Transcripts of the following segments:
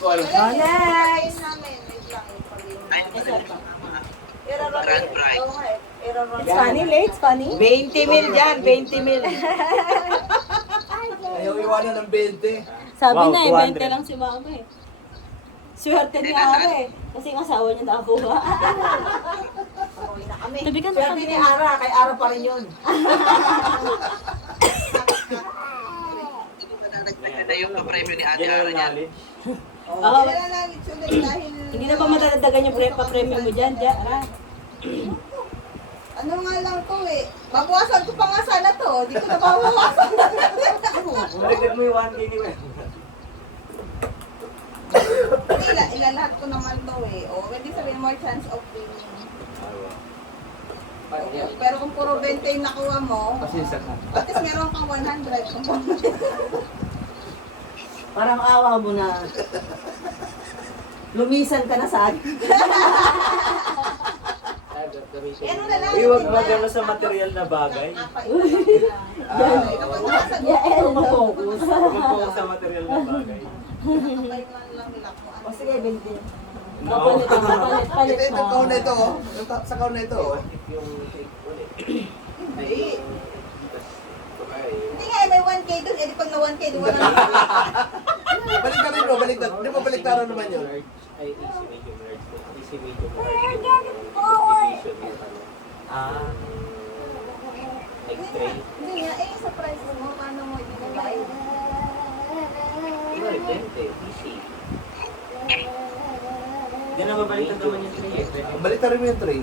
ko alam. Alex! It's funny, Leigh. It's funny. 20 mil dyan, 20 mil. Ayaw iwanan ng 20. Sabi Wow, na 200. 20 lang si mama eh. Swerte ni Ara eh. Kasi ang asawa niya nakakuha. Tabi ka na Swerte ni Ara, kay Ara pa rin yun. Ito yung pa-premyo ni Ate Ara niyan. Oo. Hindi na ba matadagdagan yung pa-premium mo dyan, Ara? Ano nga lang to eh. Babawasan ko pa nga sana to. Hindi ko na babawasan. Baliktad mo yung 1K ni Wen. Ilalahat ko naman to eh. O, hindi sabihin more chance of winning. Pero kung puro 20 yung nakuha mo, Pasensya ka. at least meron kang 100. Kung Parang awa mo na. Lumisan ka na sa akin. ano na lang. Iwag magano sa material na bagay. Focus. Mag-focus sa material na bagay. O sige, 20. Palit Ito, mo. kahon na ito, oh. Sa kahon na ito, oh. Yung take ulit. Hindi. Hindi nga, may 1K doon. Eh, di pag na 1K, di wala na. Balik na rin, bro. Balik na. Di ba balik na naman yun? Ay, easy medium large. Easy medium large. Ah. X-ray. Hindi nga, eh, sa price mo, paano mo ibibigay? Iba, 20. Easy. Hindi na babaliktad naman yung 3 eh. Balik na rin mo yung tray.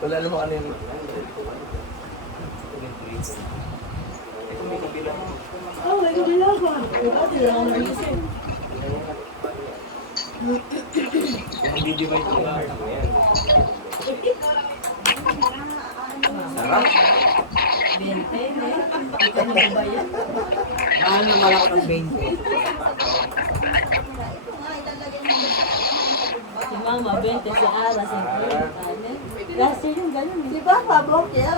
Wala naman ano yun. Ito may kabila mo. Oh, may kabila ko. Hindi lang ako nagising. Kung di-divide mo lang. Ayan. Sarap. 20, eh. Hindi ka nababayan. Mahal na malaki ng 20. Ito nga, ilalagay mo doon sa Si Mama, 20, si Ara, 50. Last year yung ganun eh. Di ba, Pablo? Kaya.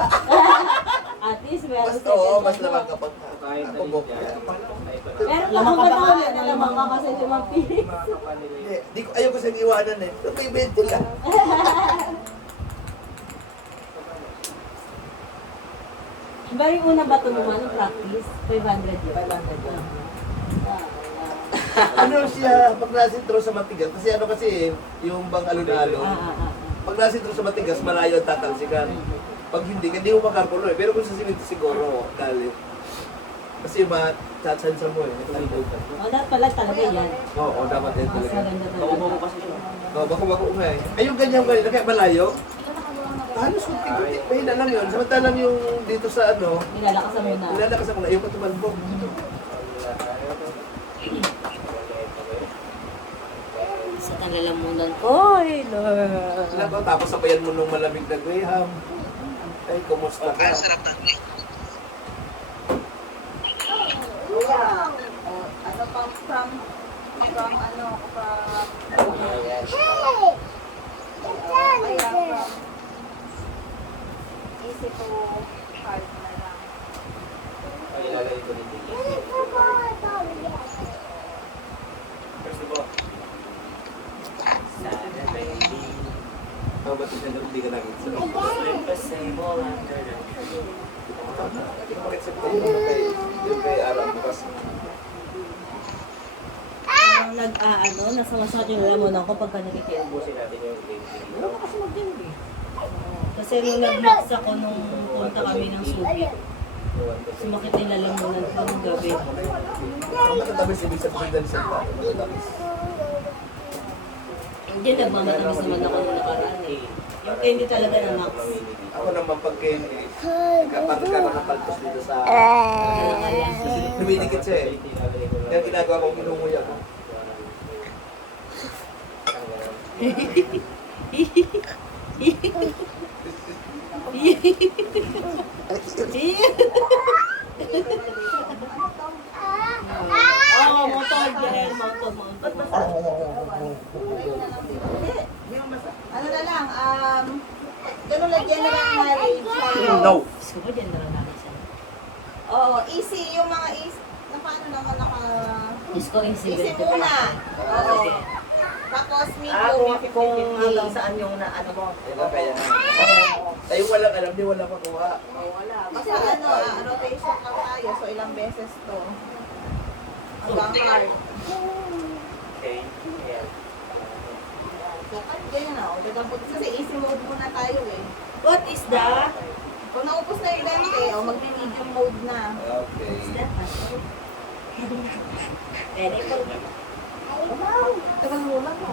At least meron Mas, oo, mas lamang kapag Kahit ako bok. Pero lamang ka na na lamang ka kasi si Ma'am Pili. Di ko, ayaw ko siyang iwanan eh. Ito may 20 lang. Ba yung unang bato mo ng practice? 500 yun. 500 yun. Ano siya, pag nasintro sa matigas, kasi ano kasi, yung bang alon-alon, pag nasintro sa matigas, malayo ang tatalsikan. Pag hindi mo makarpulo eh. Pero kung sa simento siguro, dali. Kasi ma-chatsansa mo eh. O, dapat pala talaga yan. Oo, dapat yan Mas talaga. maganda Bago talaga. kasi siya. Oo, bako nga eh. Ay, yung ganyan kaya malayo, halos kunti-kunti. Mahina lang yun. Samantalang yung dito sa ano, Nilalakasan mo na. nilalakas ako na, ayaw pa tumalbog. Sa talalamunan ko, ay Lord. Wala ba? Tapos sabayan mo nung malamig na Graham. Ay, kumusta ka? Ang sarap na. ano pang from ano, easy to hard na lang. Ay, ilalagay ko dito. First of all. Sana baby. Ba't hindi ka nakita? Swim the same all under the Bakit sa yung kay Aram bukas? Nung nag-ano, nasamasakit yung lalamunan ko pagka nakikiubo. Ubusin natin yung link. Wala ka kasi mag-game eh. Kasi nung nag-mix ako nung punta kami ng Subic, sumakit yung lalamunan ko nung gabi. Ang matatamis ibig sabihin dahil sa tao. Matatamis. Hindi, nagmamatamis naman ako nung nakaraan eh. Yung candy talaga na max. Ako naman pag candy, nagkaparang ka ng paltos dito sa... Lumidikit siya eh. Kaya ginagawa kong inunguya ko. Oo, motor din. Motor. Ano na lang, ganun lang general knowledge. No! Gusto ko dyan na lang namin siya. Oo, easy, yung mga easy, na paano naman Gusto ko Easy muna. Oo. Tapos medium, Kung 50-50. hanggang saan yung na ano mo. Kaya tayo walang alam, di wala makuha. Oh, wala. Basta ano, rotation lang tayo. So, ilang beses to. Hanggang hard. Okay. Ayan. So, ganyan na. Gagampot. Kasi easy mode muna tayo eh. What is that? Kung naupos na yung lente, magme-medium mode na. Okay. Ready for Tagal mo lang mo.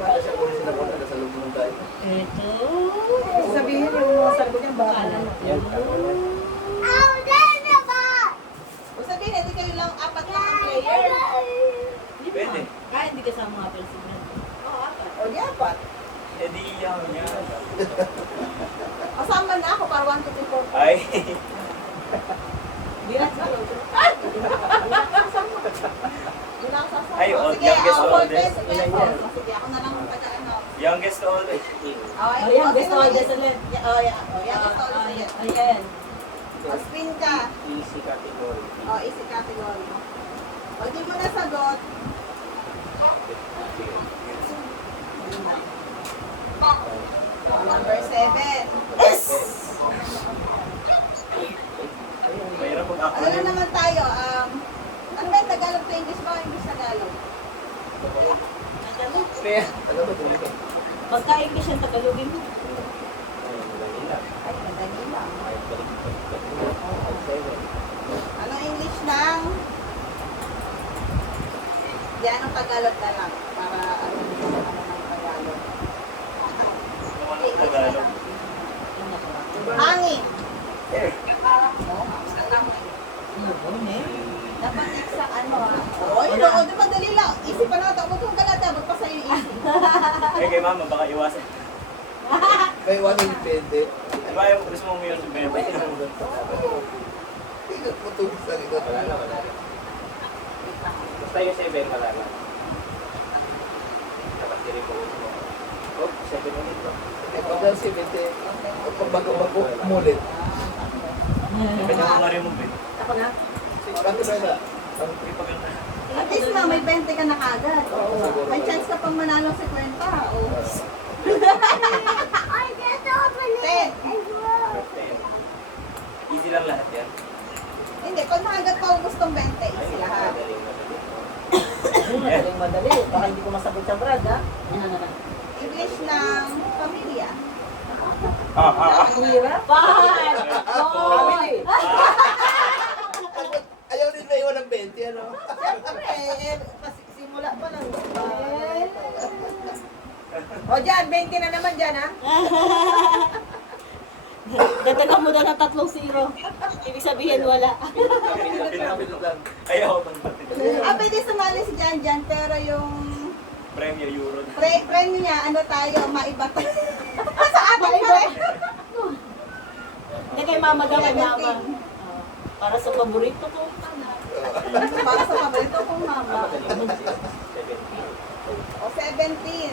Para siya kung sila ko na sa loob ng tayo. Ito. Sabihin yung mga sagot niya baka Kala ano. ko. Yan. Kung sabihin, hindi kayo lang apat na ang player. Pwede. Ah, hindi kasama nga pala si Brad. Oo, apat. O di apat. Eh di yan. Kasama na ako para 1, 2, 3, 4. Ay. Hindi na sa Hindi na ako sasama. Ay, Sige, youngest ako, oldest. Sige, ako na lang ang taga-ano. Youngest to oldest. Ayan, gusto ko dyan ulit. Youngest oldest. Ayan. Spin ka. Easy category. Easy category. O, di mo nasagot. Number 7. Mahirap pag ako Ano na naman tayo? Ano ba yung Tagalog to English ba? English Tagalog? Kaya. Taga ba tuloy ka? Magka-English ang Tagalogin mo. Ay, madali lang. Ano English ng? Yan ang Tagalog na lang. Para ano ng Tagalog. Tagalog. Hangin. Eh. Dapat next sa ano Oo, yun o. Di ba dali lang? Easy pa na ito. Huwag kong galata. Ba't pa sa'yo easy? Eh kay mama, baka iwasan. Kaya wala yung pwede. Di ba yung gusto mong mayroon sa bebe? Tingnan mo tubig sa likod. Wala na. Basta yung 7, wala na. Dapat tiri po mo. Oh, 7 ulit ba? Eh, pag ang 70, pag bago mulit. Kanya mo nga rin mo, Ben. Ako na. Bakit ba na? Ang ipaganda. At least na, may 20 ka na kagad. May chance ka pang manalo sa 50. Oo. 10. Easy lang lahat yan. Hindi, pag nakagat pa ako gustong 20, easy lahat. Madali. Baka hindi ko masagot sa Brad, ha? English ng pamilya. Ang hirap. Family. Ayaw din na iwan ng 20, ano? Siyempre, kasi simula pa lang. O dyan, 20 na naman dyan, ha? Dadagan mo na ng 3 0. Ibig sabihin wala. Pinapit lang. Ayaw ko pang Pwede sumali si Jan, pero yung Premier Euro. friend niya, ano tayo, maiba tayo. Sa atin pa rin. Hindi kay mama daw, kay mama. Para sa paborito ko. Para sa paborito kong mama. 17. O 17.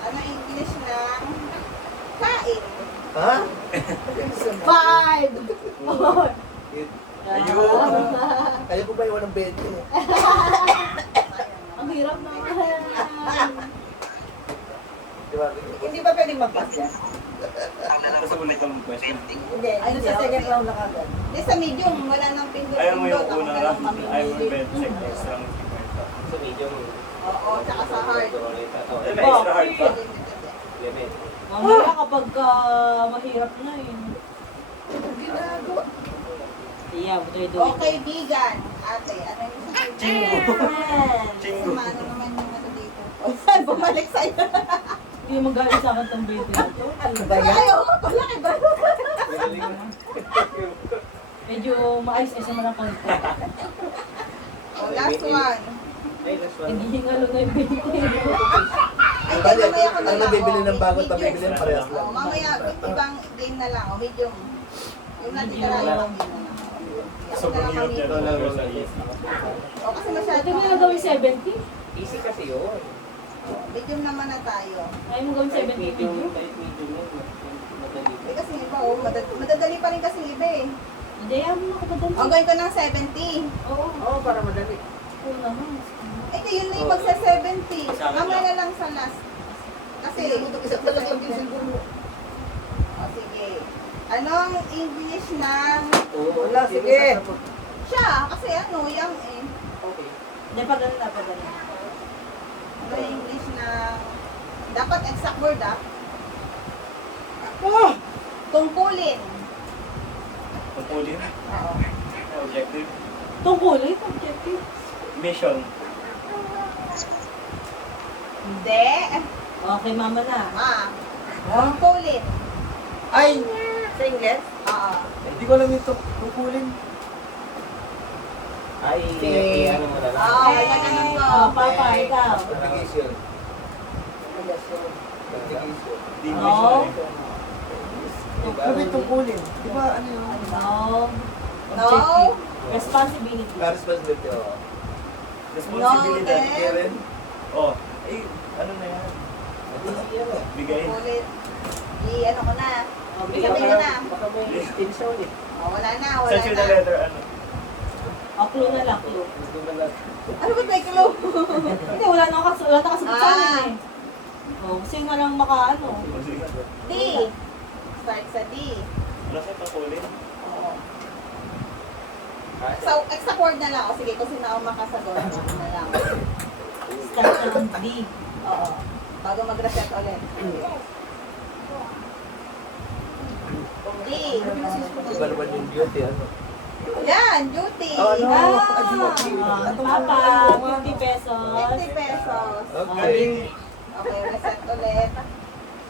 Ano English ng kain? Ha? 5! Ayun. Ayaw ko ba iwan ng 20? Ang hirap naman. Di ba? Hindi ba pwedeng mag-pass yan? Kasi ulit ang question. Hindi. Ano sa second round na kagad? Di sa medium, wala nang pindot. Ayaw mo yung Ako unang lang round. mamimili. Ayaw mo yung 20 extra ng 50. Sa medium. Oo, tsaka sa hard. Eh, may extra hard pa. Mamaya kapag mahirap na eh. Yeah, what do I do? Okay, vegan. Ate, ano yung sa Chingo. Sumano naman yung ano dito. O, saan bumalik sa'yo? Hindi mo galing sa akin tong baby na to. Ano ba yan? Ayaw mo, palaki ba? Medyo maayos-ayos naman ang konti. O, last one. Ay, last one. Hindi hingalo na yung baby. Ay, Bali, mamaya ko na ang lang. nabibili O, ng bago at medium. nabibili ng parehas O, lang. mamaya, ibang game na lang. O, medium. Yung natitira ibang game na lang. Sobrang hirap niya. Ito lang sa O, kasi masyado. Pwede mo na gawin 70? Easy kasi yun. Medium naman na tayo. Ayaw mo gawin 70 medium, video? kahit medium yun. Madali. Eh, kasi iba, madadali pa rin kasi iba eh. Hindi, ayaw mo nakabadali. Ang gawin ko ng 70. Oo. Oo, para madali. Oo naman. Eh, di yun na yung magsa-70. Sa akin Mamaya lang. na lang sa last. Kasi, Sige, buto isa pa lang yung silver mo. o sige. Anong English ng Wala, sige. siya? Kasi ano, yung eh. Okay. Hindi, padala na, padala. Ano yung English ng... Dapat exact word ah. Tungkulin. Tungkulin. Oo. Objective. Tungkulin, objective. Mission. Hindi. Okay, mama na. Tungkulin. Ay, sa Ingles? Oo. Hindi ko alam ito. Tungkulin. Ay, ano mo na lang. Oo, kaya ganun ko. Oh, papa, ikaw. Application. Application. Application. Di No. mission eh. Diba? tungkulin? Di ba ano yun? No. No. Responsibility. Responsibility, oo. Responsibility. No, then. Karen? Oh. Eh, ano na yan? Bigayin. Tungkulin. Ano ko na. Okay, Sabihin ko na. Baka may extension eh. Oh, wala na, wala Search yung na. letter, ano? Oh, clue na lang, clue. Ito na lang. Ano ba may clue? Hindi, wala na kasagot sa amin eh. Oh, kasi nga lang ano. Oh, sige. D. Start sa D. Ano sa tungkulin? Oo. So, exact word na lang. O sige, kung sino ako makasagot, ano na lang. Start na ng D. Oo. Bago mag-reset ulit. D. Iba naman yung duty, ano? Yan, duty. Ano? Papa, 50 pesos. 50 pesos. Okay. Okay, reset ulit.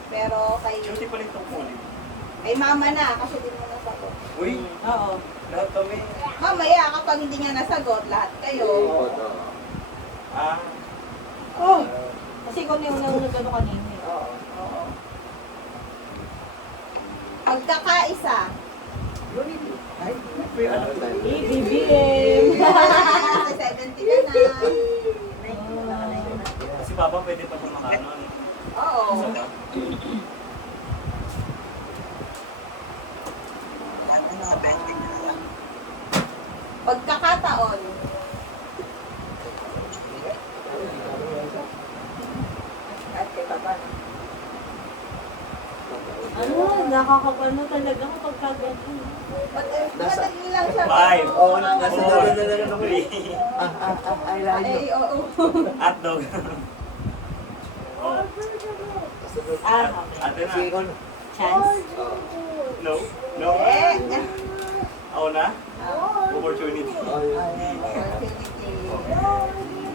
Pero kay Duty pala yung tungkulin. mama na, kasi di mo nasagot. Uy, Oo. lahat kami. Mamaya, kapag hindi niya nasagot, lahat kayo. Ah. Oh. Kasi ikaw na yung nagano kanina eh. Oo. Oo. Pagkakaisa. Ay, BBM. Kasi 70 ka na. Si Papa pwede pa sa makano. ano? Oo. Pagkakataon. At kay Papa. Ano, nakakapano talaga kapag kagano. Madali lang siya. 5. Oo, nasa dala na lang ako. 3. ay, layo. Ay, oo. Hotdog. Oh. Ah, Ate na. Sige, ikaw na. chance. No. No. Eh. Ako na. Ah, Opportunity. opportunity.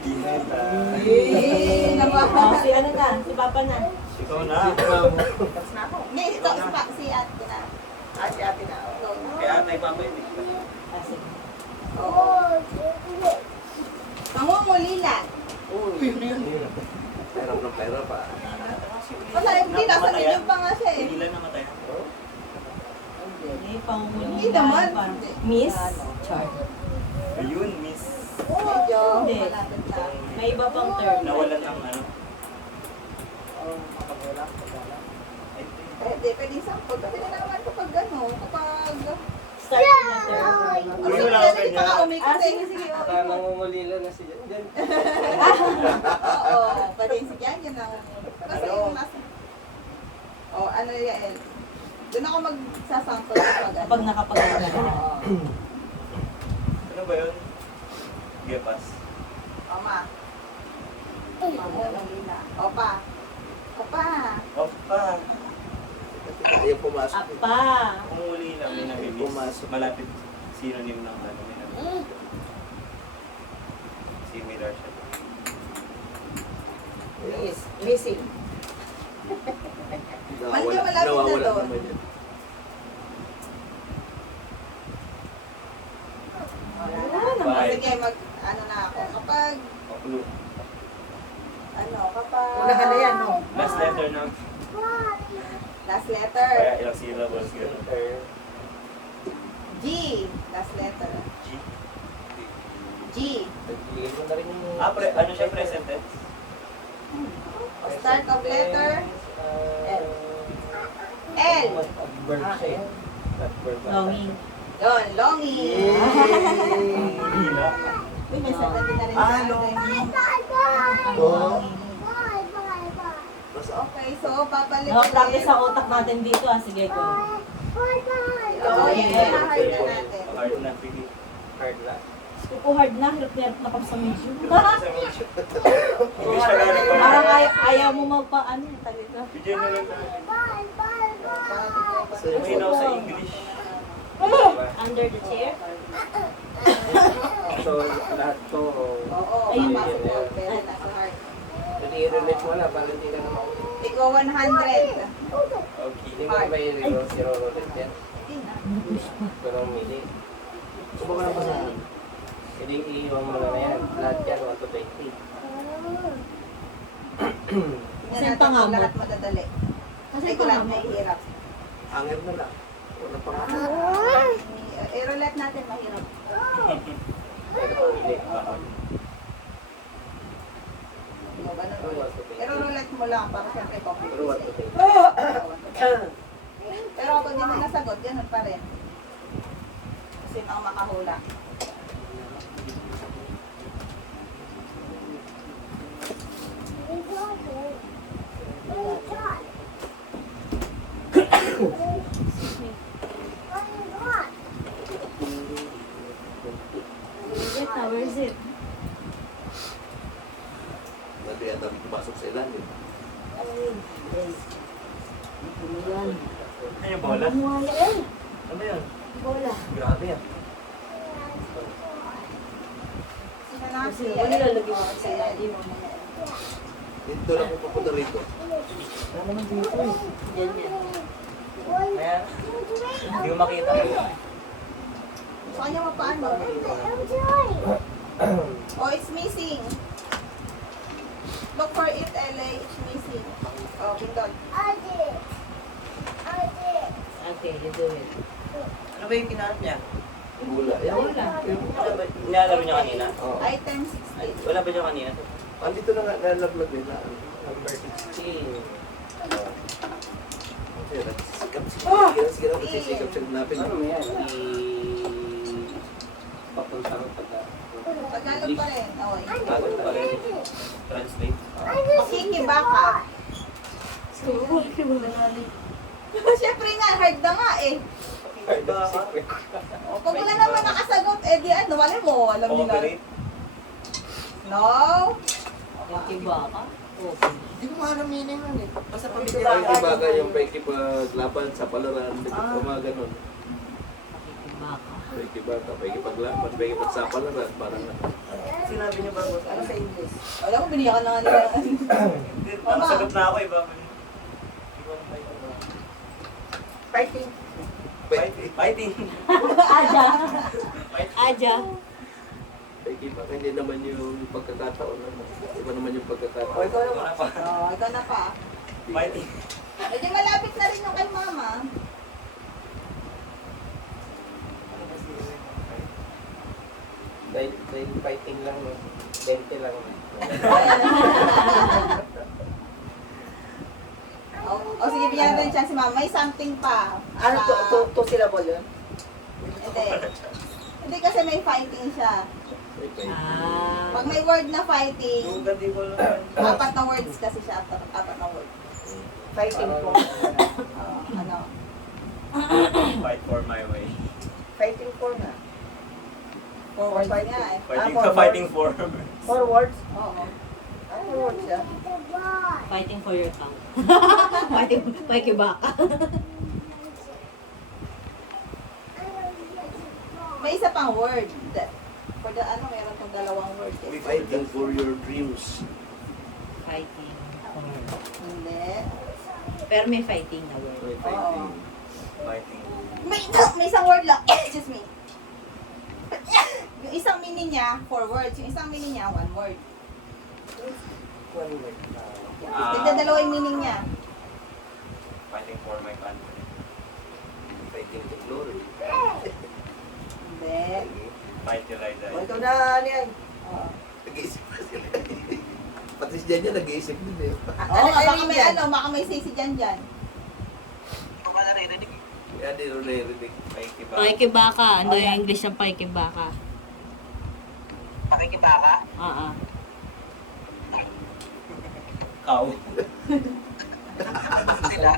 Gineta. Eh, naman. Oh, si ano na, si Papa na. Ikaw na. Tapos na ako. Hindi, ito, si ate na. Si ate na. Go. Kaya ate, Papa yun eh. Ah, sige. Oo. Pangungulila. Pera ng pera pa. Wala, hindi nasa video pa nga siya eh. Ilan namatay? Hindi, pangunguli. Hindi naman. Miss? Char. Ayun, miss. Medyo Hindi. malapit na. May iba pang term. Nawalan ng ano. Eh, di, pwede sample. Kasi nalaman kapag ano, kapag... Start na term. Uy, Ano, wala pwede ako di pa ganyan. ka umikot Ah, eh. sige, sige. Baka nangungulila na si Jan Jan. Oo, pwede si Jan yun ang... Kasi Ano? yung nasa... Oh, ano yan? Doon ako magsasample kapag ano. Kapag nakapagano. Oo. Ano ba yun? Gepas. Oma. Pangungulila. Opa. Opa. Opa. Ayaw pumasok. Apa. Umuli lang may nabilis. Pumasok. Malapit synonym ng ano. may nabilis. Similar siya. Miss. Missing. Malaki malapit na Nawawala doon. naman yun. Bye. Sige, mag... Ano na ako. Kapag... Clue. Ano, kapag... Una ka na yan, no? Last letter na. Last letter. Kaya ilang syllables gano'n. G. Last letter. G. G. Nagbigay mo na rin yung... Ano siya present tense? Start of letter. L. Verb siya eh. Not verb. Longing. Yun, Longi. Hila. Uy, may sagot na rin Ah, sa Longi. atin. Oo. Okay, so babalik Nakapractice sa utak natin dito ah. Sige ko. Okay, hard na natin. Hard na, pili. Hard na. Ko hard na. Hirap na kami sa medyo. English na galing pa. Parang ayaw mo magpa-ano. Talaga. Bigyan na lang tayo. Mahinaw sa English. Under the chair? So, lahat to, Oo, Ayun. possible. Pero nasa hard. pwede i-relate mo na para hindi ka naman. Ikaw 100. Okay. Hindi mo ba i-roll yan? Pero mili. Subukan lang pa sa Hindi iiwan mo na yan. Lahat yan, 1 to 20. Tingnan Saan natin pa nga kung mo? lahat madadali. Kasi Ay, ko lahat lang. mahihirap. hanger na lang. Wala pa nga. I-roulette natin mahirap. Pero kung mili. Ano, ganun. I-roulette mo lang para siyempre Pero 1 to complicate. 20. Pero kung di mo nasagot, ganun pa rin. Sino ang makahula? Where is it? Nabi yata pumasok sa ilalim. Yan. Ano yung bola? Ano yun? Bola. Grabe yan. Sino na Kasi wala lalagyan mo sa ilalim. Dito lang po pupunta rito. Yan yan. Ayan. Hindi mo makita. Gusto kanya mapaano? Oh, it's missing. Look for it, LA. It's missing. Oh, pindot. Okay, you do it. Ano ba yung kinahat niya? Gula. Yan. Wala. Nilalaro niya kanina? Oo. Item 16. Wala ba niya kanina? Andito na nga, nalaglag nila. Number 16. Sige lang, nagsisikap siya hanapin. Ano mo yan? Papuntang pagka. Tagalog pa rin. Oh, Tagal pa rin. Translate. Makikibaka. Siyempre nga, hard na nga eh. Oh, pag wala naman nakasagot, eh di ano, wala mo, alam nila. Cooperate. No? Okay ba ka? Hindi ko mahanap meaning nun eh. Basta Pakikibaga yung pakikipaglaban sa palaran, mga ganun. Makikibaka. Pakikibaga, pakikipaglaban, pakikipagsapalaran, parang Sinabi niyo ba, boss? Ano sa English? Wala ko, biniyakan na nga nila. Nakasagot na ako, iba. Fighting. Fighting. Aja. Aja. Pakikibaga, hindi naman yung pagkakataon naman. Iba naman yung pagkakataon. Oh, ikaw na Wala pa. Oh, ikaw na pa. Fighting. Eh di malapit na rin yung kay mama. Dahil fighting lang, no? 20 lang. O sige, bigyan natin chance si mama. May something pa. Ano, two syllable yun? Hindi. Hindi kasi may fighting siya. Ah. Pag may word na fighting, Yung gandi ko lang. 4 na words kasi siya. 4 na words. Fighting po. Ano? Fight for my way. Fighting for na. 4 words nga eh. Fighting for. Four words? Oo. Ano words siya? Fighting for your count. Fighting, pakibaka. May isa pang word. For the ano, meron pang 2 words. Eh. Fighting for your dreams. Fighting. Hindi. Pero may fighting na word. May Oo. fighting. Fighting. May isang word lang. Excuse me. Yung isang meaning niya, 4 words. Yung isang meaning niya, 1 word. One word. Nagdadalawa yung meaning niya. Fighting for my country. Fighting to glory. Hindi. Fight till I die. O, ikaw na, ano yan? Oo. Nag-iisip pa sila. Pati si Jan nag-iisip din eh. Ano nga, baka may ano, baka may say si Jan Jan. Kung ka naririnig, Kaya di rin narinig. Paikibaka. Pakikibaka. Ano yung English ng pakikibaka? Pakikibaka. Oo. Kaw. Sila.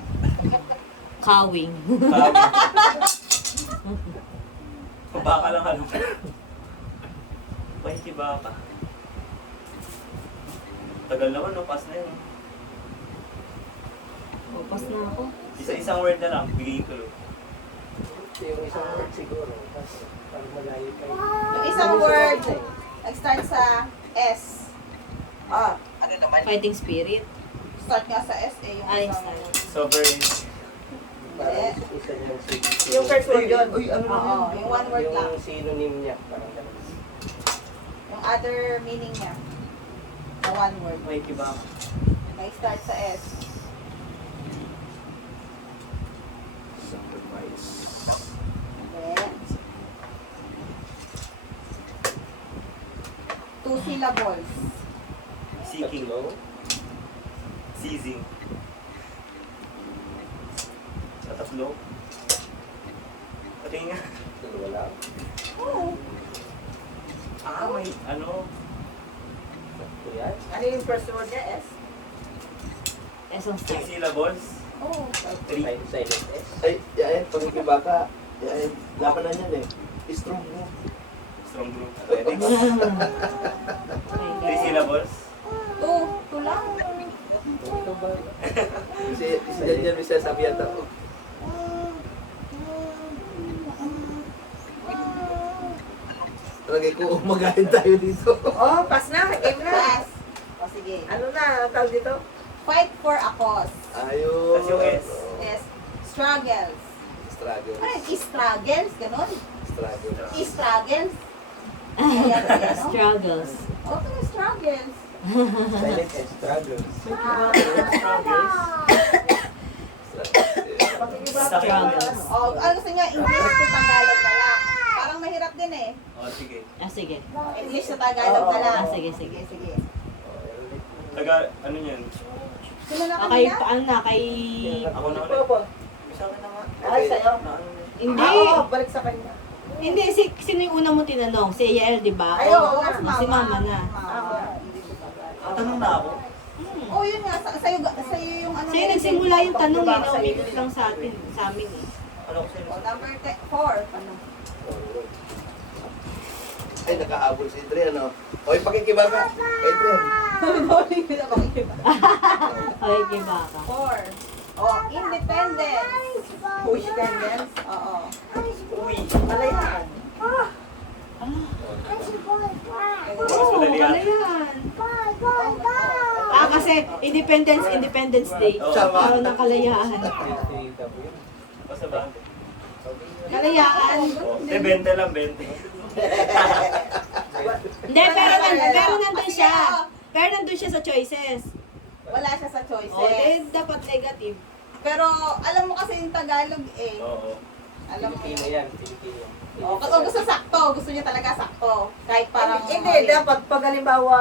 Kawing. Kawi. Baka lang ano. Paikibaka. Tagal naman, no? Pass na yun. no? Upas na ako. Isa-isang word na lang, bigay ko. Yung isang word siguro. Tapos pag malayo kayo. Yung isang word, nag-start sa S. Ah, Ano naman? Fighting spirit. Start nga sa S eh, yung Ay, isang start. word. Sovereign. Parang isa niyang yung first word yun. Uy, ano na Oo, yung one word lang. Yung synonym niya. Parang ganun. Yung other meaning niya. Na one word. Paikibaka. Nag-start sa S. Sacrifice. Then, 2 syllables. Seeking. Tatlo. Seizing. Sa tatlo. Pati nga. Dalawa lang. Oo. May ano. Tatlo yan. Ano yung first word niya? S? S ang 3 start. syllables. Oo. 3. Silent S. Ay, yan, pagkikibaka. Yan, laban na yan eh. Strong mo. Strong group. Athletics. 3 syllables. 2 lang. Kasi dyan may sasabihan ako. Talaga ko magahin tayo dito. Oh, pass na. Game na. Pass. O sige. Ano na? Ang tawag dito? Fight for a cause. Ayun. Tapos yung S. S. Struggles. Struggle. Ano yun? Struggles? Ganon? Struggle. Struggles? Ayan, ayan, no? Struggles. Okay, struggles. Silent S. Struggles. Struggles. Oh, ano gusto niya? English to Tagalog na lang. Parang mahirap din eh. Oh, sige. Ah, sige. English to Tagalog na lang. Ah, sige, sige. Sige. Taga, ano yan? Sino na Ah, kay, kanina? paano na? Kay... Ako na Ito ulit. po. Sa akin na nga. Ay, sa'yo. Hindi. Oo, balik sa kanya. Hindi, sino yung una mo tinanong? Si Yael, di ba? Ay, Oo, oo, Si mama na. Mama. Tanong na ako. Oh, yun nga. Sa'yo yung ano. Sa'yo nagsimula yung tanong eh, na umikot lang sa atin, sa amin eh. Ano ko sa'yo? Oh, number 4. Ano? Ay, nakahabol si Adrian, no? Oy, pakikibaka. Adrian. Ay, kiba ka. 4. Oh, independence. Push tendence. Oo. Uy. Malayan. Mas madali Ano yan. yan? Kasi Independence Day. Oo. Araw ng kalayaan. Basta ba? Kalayaan. Oh, 20 lang, 20. Hindi, pero nandun siya. Pero nandun siya sa choices. Wala siya sa O, choices. dapat negative. Pero alam mo kasi yung Tagalog eh. Oo. Alam mo Pilipino yun. yan. Pilipino. Oh, kasi gusto sakto, gusto niya talaga sakto. Kahit parang Hindi, dapat pag halimbawa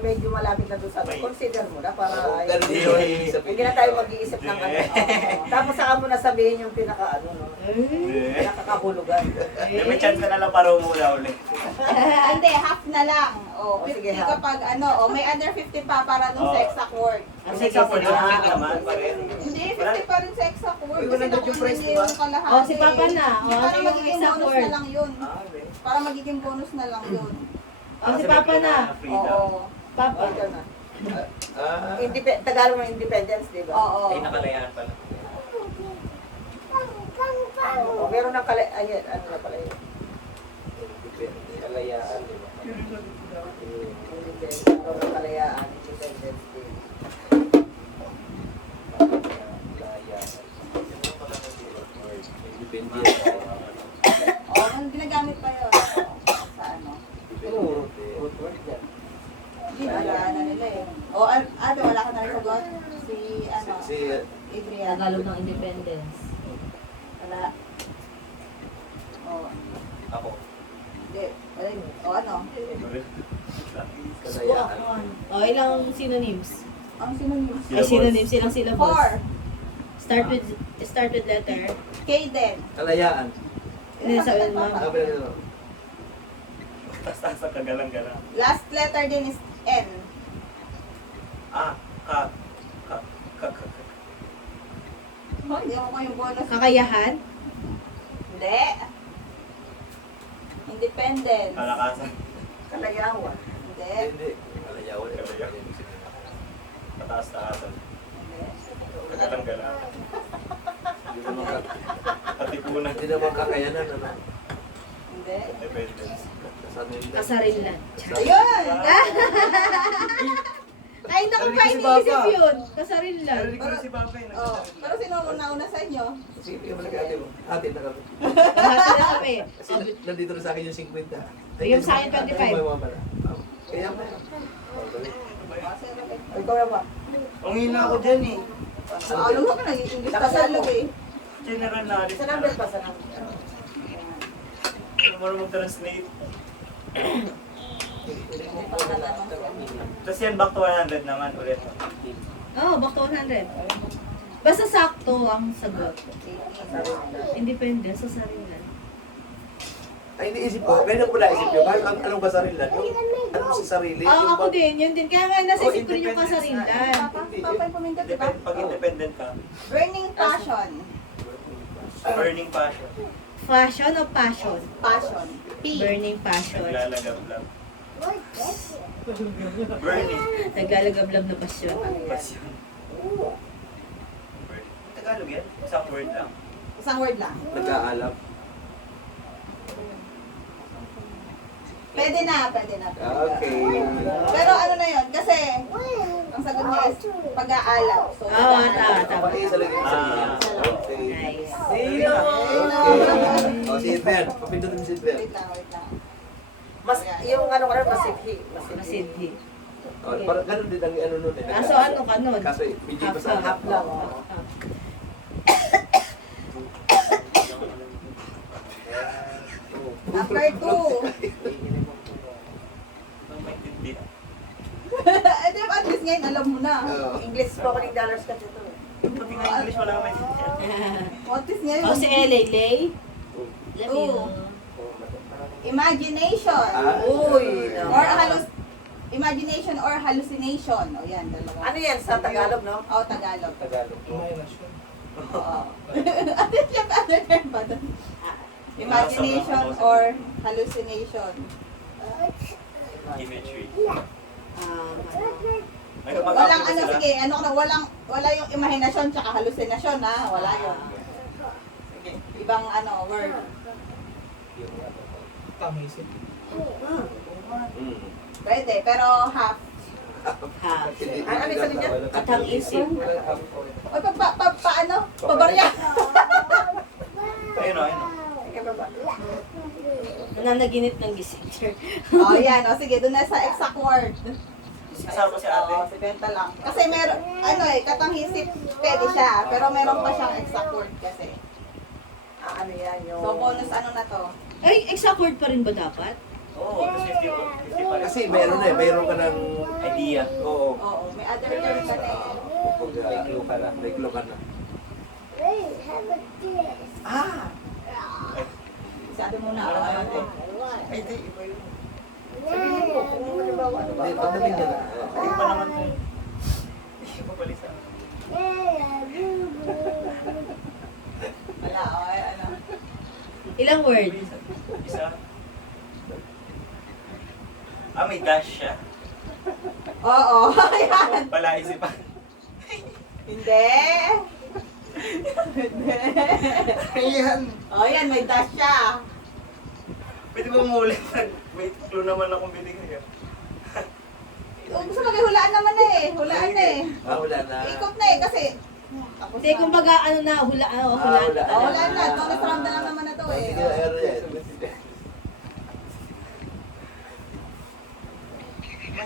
medyo malapit na doon sa May- consider mo na para Ganun din yung ibig hindi sabihin. na tayo mag-iisip ng ano. Oo. Tapos saka mo na sabihin yung pinaka ano, no? Hindi. Pinakakahulugan. May chance ka na lang para umula ulit. Hindi, half na lang. Oh, Oh, 50 sige, half. kapag ano, oh, may under 50 pa para dun sa Oh. exact word. Kasi sa for naman pa rin. Hindi, 50 pa rin sa exact word. Uy, Kasi 100 yung price, nakuha diba? yung kalahati. Oh, si Papa na. Oh, Para ano yung magiging exact bonus word? na lang yun. Ah, okay. Para magiging bonus na lang yun. Oh, si Papa na. Freedom. Oo. Papa. Ito na. Ah, Tagalog ng independence, di ba? Oo. Ay, nakalayaan pala. O, meron ng ayan, ano na pala yun? Kalayaan, di ba? Independence. Meron ng kalayaan, independence day. Oh, nung ginagamit pa yun. Sa ano? Root word yan. Wala na nila eh. O, ano, wala ka na rin sagot? Si, ano, si Adrian. Tagalog ng independence. Wala. O, Ako. hindi. Wala yun. O, ano? kasayaan. Oh, ilang synonyms? Ang synonyms? Ay, synonyms, ilang syllables? 4. Start with letter. K din. Kalayaan. Hindi sabi mo. Sabi na ito. Taas-taas ang kagalang-galang. Last letter din is N. Ah, ka. Oh, hindi ako yung bonus. Kakayahan. Hindi. Independence. Kalakasan. Kalayawan. Hindi. Hindi. Kalayawan. Pataas-taasan. Hindi. Kagalang-galang. Hindi naman Katipunan. hindi naman kakayanan. Ano? Hindi. Independence. Kasanin lang. Kasarinlan. Ayun! Ay, naku pa, Narinig ko si iniisip Papa. yun. Kasarinlan. Narinig ko na si Papa eh. Oh, pero sino ang una sa inyo? Sige, tingnan mo na ate mo. Ate na kami. Hati na kami. Kasi nandito na sa akin yung 50. Yung sa akin, 25. May mga pala. Kaya pa. Ikaw na ba? Ang hina ako dyan eh. Ano mo ka nag-English Tagalog eh. General knowledge. Sa number pa, sa number. Ano mo mag-translate? Tapos yan, back to 100 naman ulit. Oh, back to 100. Basta sakto ang sagot. Independence sa sarinlan. Ay, iniisip ko. Kaya ko naisip nyo. Bakit anong basarillan? Yung ano sa sarili? Oo, yung ako pag- din. Yun din. Kaya nga nasa Oh, isip ko rin yung independence kasarinlan. Papa yung pumindot, diba? Pag independent ka, Burning passion. burning passion. Fashion o passion? Passion. P. Burning passion. Naglalagablab. Burning. Naglalagablab na passion. Passion. Burning. Tagalog yan? Isang word lang. Isang word lang. Nag-aalap. Pwede na. Okay. Pero ano na yun? Kasi, ang sagot niya is pag-aalaw. So, Oo, pag-aalaw. tama. Isa lang yung sabihin. Ah. Okay. Nice. Okay. O, si Edwin. Papindutin si Edwin. Wait lang. Mas, yung ano ko rin, masidhi. Masidhi. O, parang ganun din ang ano nun eh. Kaso ano ka nun? Kaso, medyo pa sa Half lang. Number 2. Ang maintindi. At least ngayon, alam mo na. Oo. English spoken dollars ka dito. Pati nga English, wala kang maintindihan. At least ngayon. O si L.A. Lay? Oo. Imagination. Ah, Uy, no. Or imagination or hallucination. O yan, dalawa. Ano yan, sa Tagalog, no? O, Tagalog. Tagalog. Imagination. Oo. Ano term ba doon? Imagination or hallucination. Imagery. Um, May Walang kapag-upload ano, sila. sige, ano ko na, wala yung imahinasyon tsaka hallucination ha, wala yun. Sige, ibang ano, word. Tamisip. Mm. Pwede, pero half. half. Hindi- Ano yung sabi niya? Katang isip. O, paano? Pabarya? Ayun o, ayun o. Nananaginip ng gising. O, yan, o, sige, doon na sa exact word. Kasama si ate. Oo, si Benta lang. Kasi meron, ano eh, katanghisip, pwede siya. Pero meron pa siyang exact word kasi. Ano yan, yung... So, bonus ano na to? Ay, exact word pa rin ba dapat? Oo, tapos 50 pa rin. Kasi meron eh. Meron ka ng Idea. Oo. Oo, may other term ka na eh. May clue ka na. May clue ka na. Ah! Sabi mo na, ano to? Ay, di, iba yun. Sabihin mo, kung halimbawa, ano ba? Hindi, padaling ka na. Iba naman to. Iba pala sa... Wala, o, ano. Ilang word? Isa. Ah, may dash siya. Oo, yan. Wala isipan. Hindi. Hindi. Ayan. O, yan, may dash siya. Pwede ba umulit? May clue naman akong binigay. Gusto mo, hulaan naman na eh. Hulaan na eh. Ah, wala na. Ikot na eh, kasi... Tapos Hindi, kumbaga ano na, hula, Ah, hula. hula. Oh, wala na. Bonus round na lang naman na to Oh, eh. sige, ano yan.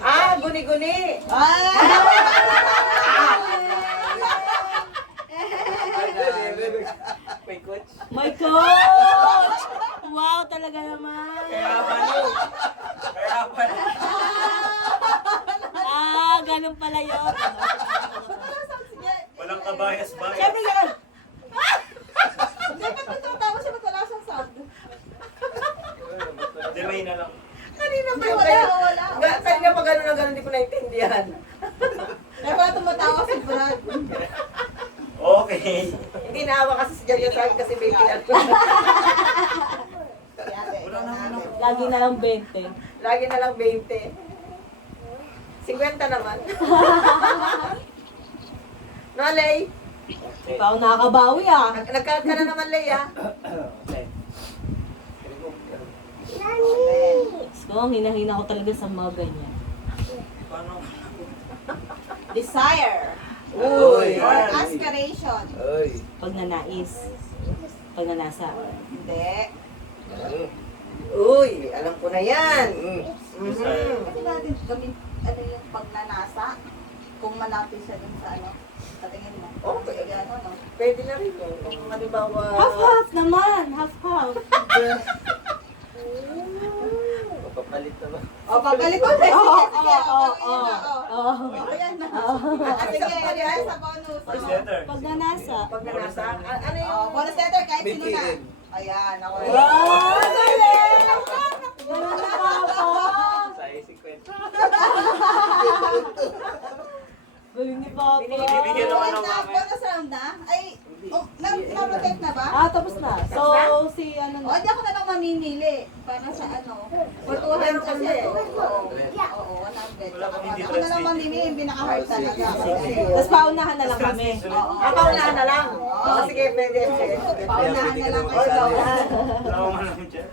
Ah, guni-guni! May coach. My coach! Wow, talaga naman. Kaya pala. Kaya pala. Ah, ganun pala yun. Walang kabayas-bayas. Siyempre yan. Hindi, ba't natatawa siya? Ba't wala siyang sound? Delay na lang. Kanina pa Hindi, yung wala. Kanina pa gano'n na gano'n, hindi ko naintindihan. Eh, parang tumatawa si Brad. Okay. Hindi naawa kasi si Jan sa akin kasi baby lang. Wala naman ako. Lagi na lang 20. Lagi na lang 20. 50 naman. No, Lay? Ikaw nakakabawi ah. Nagkalat ka na naman, Lay, ah. So, ang hinahina ko talaga sa mga ganyan. Paano? Desire. Uy! Or aspiration. Uy! Pag nanais. Pag nanasa. Hindi. Uy, alam ko na yan. Desire. Kasi natin gamit, ano yung pagnanasa, kung malapit siya dun sa ano, sa tingin mo. Okay. Sige, ano, no? Pwede na rin yun. Kung halimbawa... Half-half naman. Half-half. Papalit naman. O, papalit ko. Sige, Oo, sige. oo, O, oo, oo. ayan na. Oo. Sige, ayan sa bonus. First letter. Pag nanasa. Pag nanasa, ano O, yung... bonus letter, kahit sino na. Mikiin. Ayan, ako. Wow! Galing! Ganun na pa. Sa 50. Galing ni Papa. Bibigyan naman ng mamaya. Bonus round na? Ay, na-rotate na ba? Ah, tapos na. So, si ano O, na. hindi ako na lang mamimili. Para sa ano. For 200 kasi. Oo, 100. Wala kang hindi Ako na lang translate. mamimili. Yung pinaka-hard talaga. Tapos paunahan na lang kami. Oo. Paunahan na lang. Oh, sige, pwede. Paunahan na lang. Wala akong alam dyan.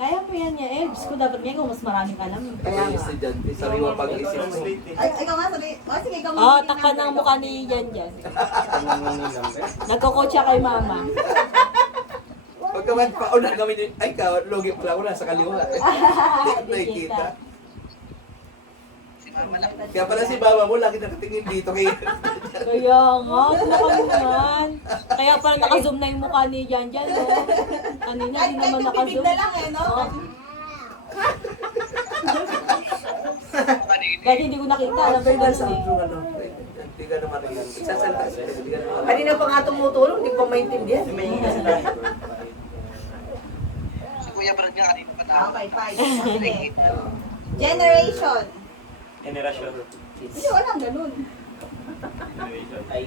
Kaya mo yan niya eh. Diyos ko dapat ngayon kung mas maraming alam. Kaya nga. Estudyante, sariwa pag-isip mo. Translate eh. Ay, ikaw nga sabi. O, sige, ikaw Oh, mamimili takpan number. ng mukha ni Yan Yan. Ang number. Nagko-coach siya kay mama. Pagka pauna kami ni... Ay, logi pala ako nasa kaliwa. Hindi ko nakikita. Si Mama lang. Kaya pala si mama mo, lagi nakatingin dito kay... Kaya nga, nakamunan. Kaya pala naka-zoom na yung mukha ni Yan Yan. No? Kanina Kahit di naman bibig naka-zoom. na lang eh, no? Kahit hindi ko nakita. Alam ko Nasa ganun eh. ano, hindi ka naman nagsasalta siya. Hindi ka naman... Kanina pa nga tumutulong, hindi ko pa maintindihan. Kasi may kasi tayo. Si Kuya Brad nga kanina pa tao. Okay, fine. Sige. Generation. Generation. Hindi, walang ganun. Generation. Ay,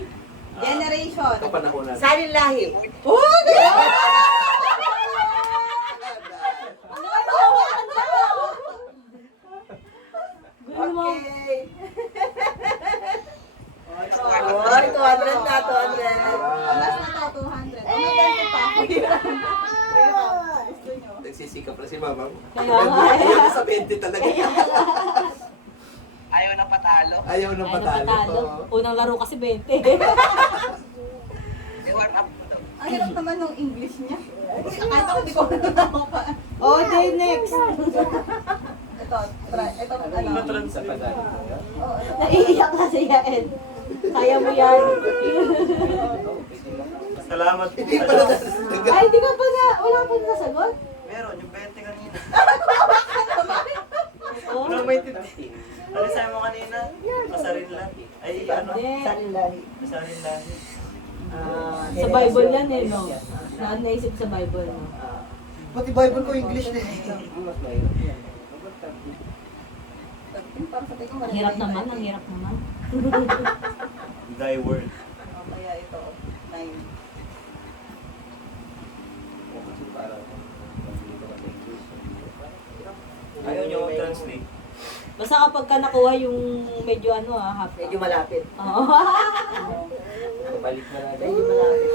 Generation. Kapanahonan. Salin lahi. Oh, Ganun mo. Okay. Oy, 200 na, 200. Last na to, 200. Oh, may 20 pa. Gusto nyo? Nagsisikap na si mama mo. Kaya nga. Ayaw na sa 20 talaga. Ayaw na patalo. Ayaw na Ay, patalo. napatalo. Oo. Unang laro kasi 20. May one up mo to. Ang hirap naman ng English niya. Akala ko hindi ko alam pa. Oh, day next. Ito, try. Ito, Ano ano. sa translate? Tagalog ba? Oh, ito. Naiiyak na si Yael. Kaya mo yan. Salamat po. Hindi pala Ay, di ka pa na, wala ka pa nasagot? Meron, yung 20 kanina. Oh, Ano may tinti? Ano sabi mo kanina? Masarin lang. Ay, ano? hindi. Salin lahi. Masarin lang. Sa Bible yan eh, no? Naisip sa Bible, no? Pati Bible ko English na eh. Mas mahirap yan. Para sa tingin ko, Ang hirap naman, ang hirap naman. Thy word. Oh, kaya ito, 9. Kasi parang dito ka sa English. Ayaw nyo translate. Basta kapag ka nakuha yung medyo ano half. Medyo malapit. Oo. Papalit na lang. Medyo malapit.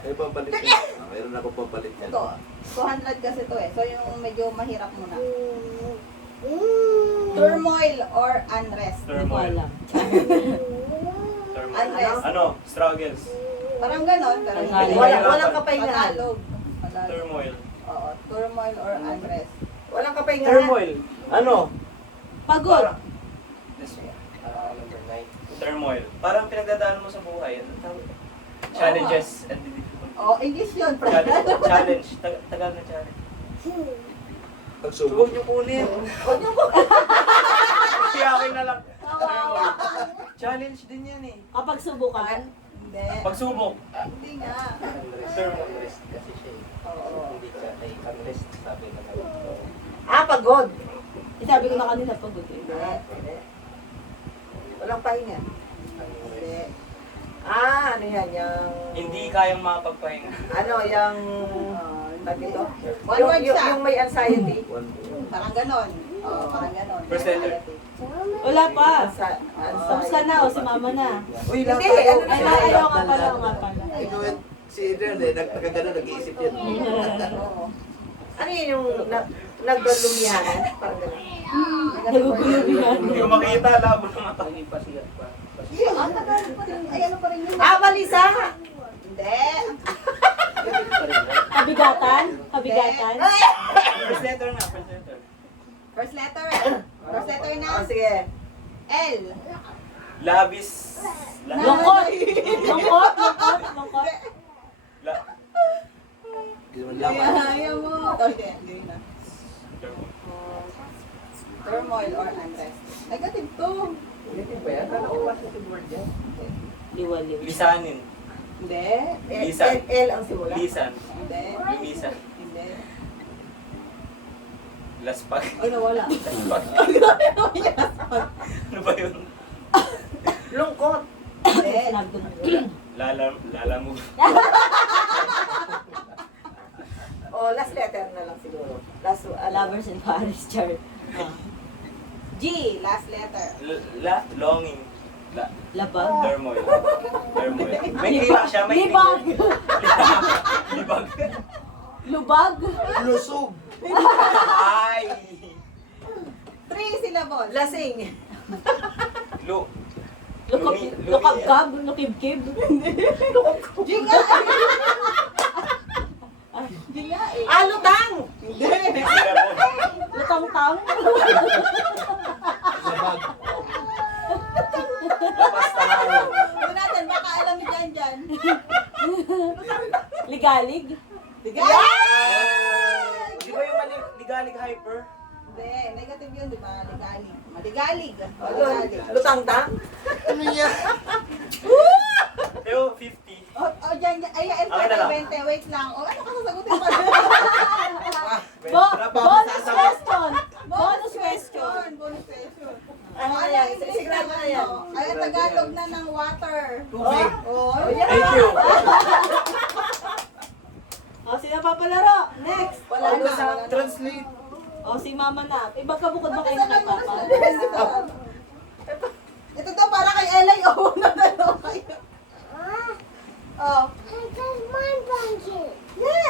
May papalit yan. Meron ako papalit yan. Ito, 200 kasi ito eh. So, yung medyo mahirap muna. Turmoil or unrest? Hindi ko alam. Turmoil. Unrest. Ano? Struggles. Parang ganon, pero Tagalog. Walang kapahingahan. Tagalog. Tagalog. Turmoil. Oo, turmoil or unrest. Walang kapahingahan. Ano? Pagod. Number 9. Turmoil. Parang pinagdadaan mo sa buhay. Ano tawag? Challenges and difficulties. Oo, English yun. Challenge. Tagal na challenge. Pagsubok. Huwag niyo kunin. Huwag niyo kunin. Kasi akin na lang. Turmoil. Challenge. challenge din yan eh. Kapag subukan, Hindi. Pagsubok. Hindi nga. Unrest kasi siya eh. Hindi siya ay unrest sabi naman. Pagod. sabi ko na kanina pagod eh. Hindi. Walang pahinga. Hindi. Ano yan, yung... Hindi kayang makapagpahinga. Ano, yung... Tag ito? One word siya. Yung may anxiety. Parang ganon. Oo, parang ganon. First letter. Wala pa. Tapos ka Anxiety. na o si mama na. Uy, lang Hindi, tayo. ano Ay, na ay, siya? ayaw nga pala, oo nga pala. Ito si Adrian eh, nagkagano, nag-iisip yan. Oo. Ano yun yung naglumiyahan? Parang gano'n. Nagugulubihan. Hindi ko makita, labo ng mata. Hindi pa siya pa. Yeah, tagal pa rin. Ay, ano pa rin yun? Balisa! Hindi. Kabigatan? Kabigatan? First letter na, first letter. First letter. First letter na. Sige. L. Labis. Lungkot! Lungkot? Lungkot? Lungkot? La- Hindi naman laman. Ayaw mo. Ito, hindi na. Turmoil or unrest. Negative to. Ulitin pa yan? Kala ko positive word yan. Liwaliw. Lisanin. Hindi. Lisan. L ang simula. Lisan. Hindi. Lumisan. Hindi. Laspag. Ay, nawala. Laspag. Ano ba yun? Lungkot. Hindi. Sinabi ko na. Lalamog. Last letter na lang siguro. Last, Lovers in Paris, Char. G. Last letter. Longing. Labag. Turmoil. Turmoil. May kila siya, may Libag! Libag. Lubag! Lusog! Ay! 3 syllables. Lasing. Lukab-kab? Lukib-kib? G nga. G nga eh. Lutang! Lutang-tang? Lapas tahanan. Huwag natin, baka alam ni Jan Jan. Ligalig? Ligay! Di ba yung ligalig hyper? Hindi, negative yun, di ba? Ligalig. Maligalig. Maligalig. Lutang-tang? Pero 50. Jan Jan. Ay, ay, Okay na lang. 20. Wait lang. O, ano ka sasagutin pa? Bonus question! Bonus question! Bonus question. Ano Ano yan? English Sigurado naman na yan. to? Ay, ang Tagalog na ng water. Tubig! Oh, Thank you. O, sino papalaro? Next! Wala Wala na. na. Translate! O, si mama na. Iba ka bukod ba kayo Bakit ng papa? Ito daw para kay Elay. Oh, nagano kayo. Oh.